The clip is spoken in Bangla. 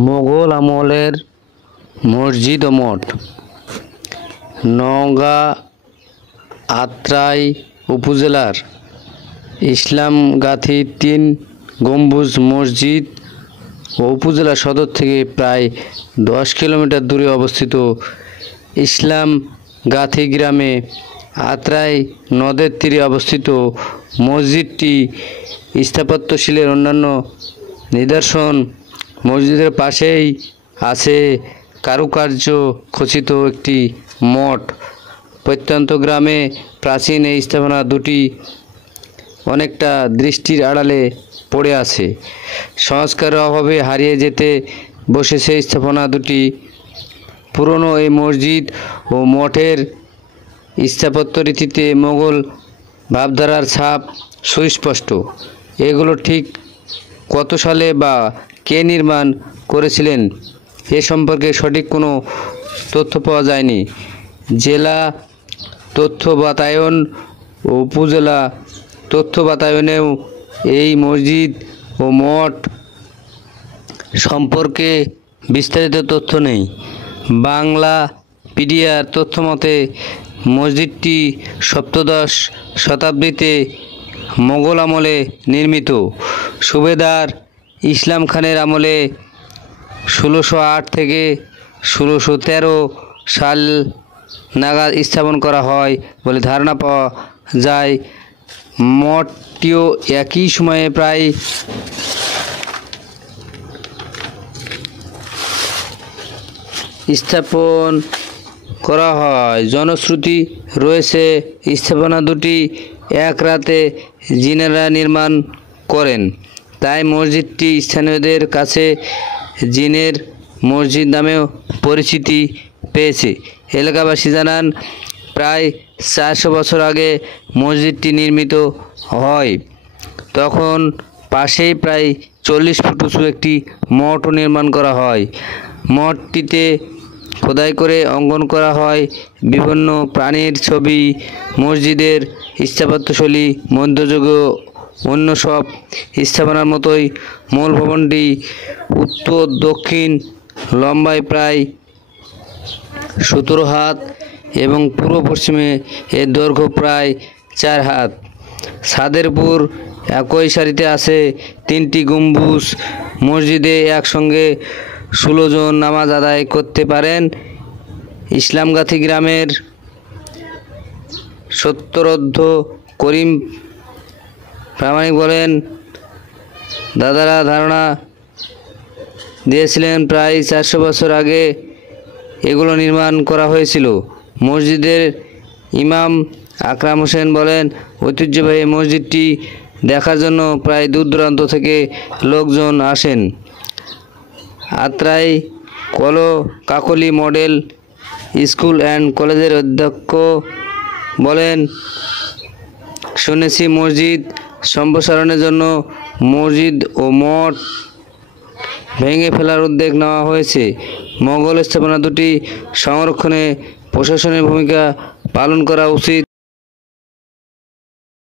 মোগল আমলের মসজিদ ও মঠ। নওগাঁ আত্রাই উপজেলার ইসলামগাথী ৩ গম্বুজ মসজিদ ও উপজেলা সদর থেকে প্রায় 10 কিলোমিটার দূরে অবস্থিত ইসলামগাথী গ্রামে আত্রাই নদের তীরে অবস্থিত মসজিদটি স্থাপত্যশৈলীর অন্যান্য নিদর্শন। মসজিদের পাশেই আছে কারুকার্য খচিত একটি মঠ। প্রত্যন্ত গ্রামে প্রাচীন এই স্থাপনা দুটি অনেকটা দৃষ্টির আড়ালে পড়ে আছে। সংস্কারের অভাবে হারিয়ে যেতে বসেছে স্থাপনা দুটি। পুরনো এই মসজিদ ও মঠের স্থাপত্য রীতিতে মোগল ভাবধারার ছাপ সুস্পষ্ট। এগুলো ঠিক কত সালে বা কে নির্মাণ করেছিলেন এ সম্পর্কে সঠিক কোনো তথ্য পাওয়া যায়নি। জেলা তথ্য বাতায়ন ও উপজেলা তথ্য বাতায়নেও এই মসজিদ ও মঠ সম্পর্কে বিস্তারিত তথ্য নেই। বাংলা পিডিয়ার তথ্য মতে মসজিদটি সপ্তদশ শতাব্দীতে মোগল আমলে নির্মিত। সুবেদার ইসলাম খানের আমলে 1608 থেকে 1613 সাল নাগাদ স্থাপন করা হয় বলে ধারণা পাওয়া যায়। মঠটিও একই সময়ে প্রায় স্থাপন করা হয়। জনশ্রুতি রয়েছে স্থাপনা দুটি এক রাতে জিনেরা নির্মাণ করেন, তাই মসজিদটি স্থানীয়দের কাছে জিনের মসজিদ নামেও পরিচিতি পেয়েছে। এলাকাবাসী জানান, প্রায় 400 বছর আগে মসজিদটি নির্মিত হয়। তখন পাশেই প্রায় 40 ফুট উঁচু একটি মঠও নির্মাণ করা হয়। মঠটিতে খোদাই করে অঙ্কন করা হয় বিভিন্ন প্রাণীর ছবি। মসজিদের স্থাপত্যশৈলী মধ্যযুগীয়। অন্য সব স্থাপনার মতোই মূল ভবনটি উত্তর দক্ষিণ লম্বায় প্রায় 17 হাত এবং পূর্ব পশ্চিমে এর দৈর্ঘ্য প্রায় 4 হাত। ছাদের উপর একই সারিতে আছে 3টি গম্বুজ। মসজিদে একসঙ্গে 16 জন নামাজ আদায় করতে পারেন। ইসলামগাথী গ্রামের সত্তরোর্ধ্ব করিম প্রামাণিক বলেন, দাদারা ধারণা দিয়েছিলেন প্রায় 400 বছর আগে এগুলো নির্মাণ করা হয়েছিল। মসজিদের ইমাম আকরাম হোসেন বলেন, ঐতিহ্যবাহী মসজিদটি দেখার জন্য প্রায় দূর দূরান্ত থেকে লোকজন আসেন। আত্রাই কাকলি মডেল স্কুল অ্যান্ড কলেজের অধ্যক্ষ বলেন, শুনেছি মসজিদ সম্প্রসারণের জন্য মসজিদ ও মঠ ভেঙে ফেলার উদ্যোগ নেওয়া হয়েছে। মোগল স্থাপনা দুটি সংরক্ষণে প্রশাসনের ভূমিকা পালন করা উচিত।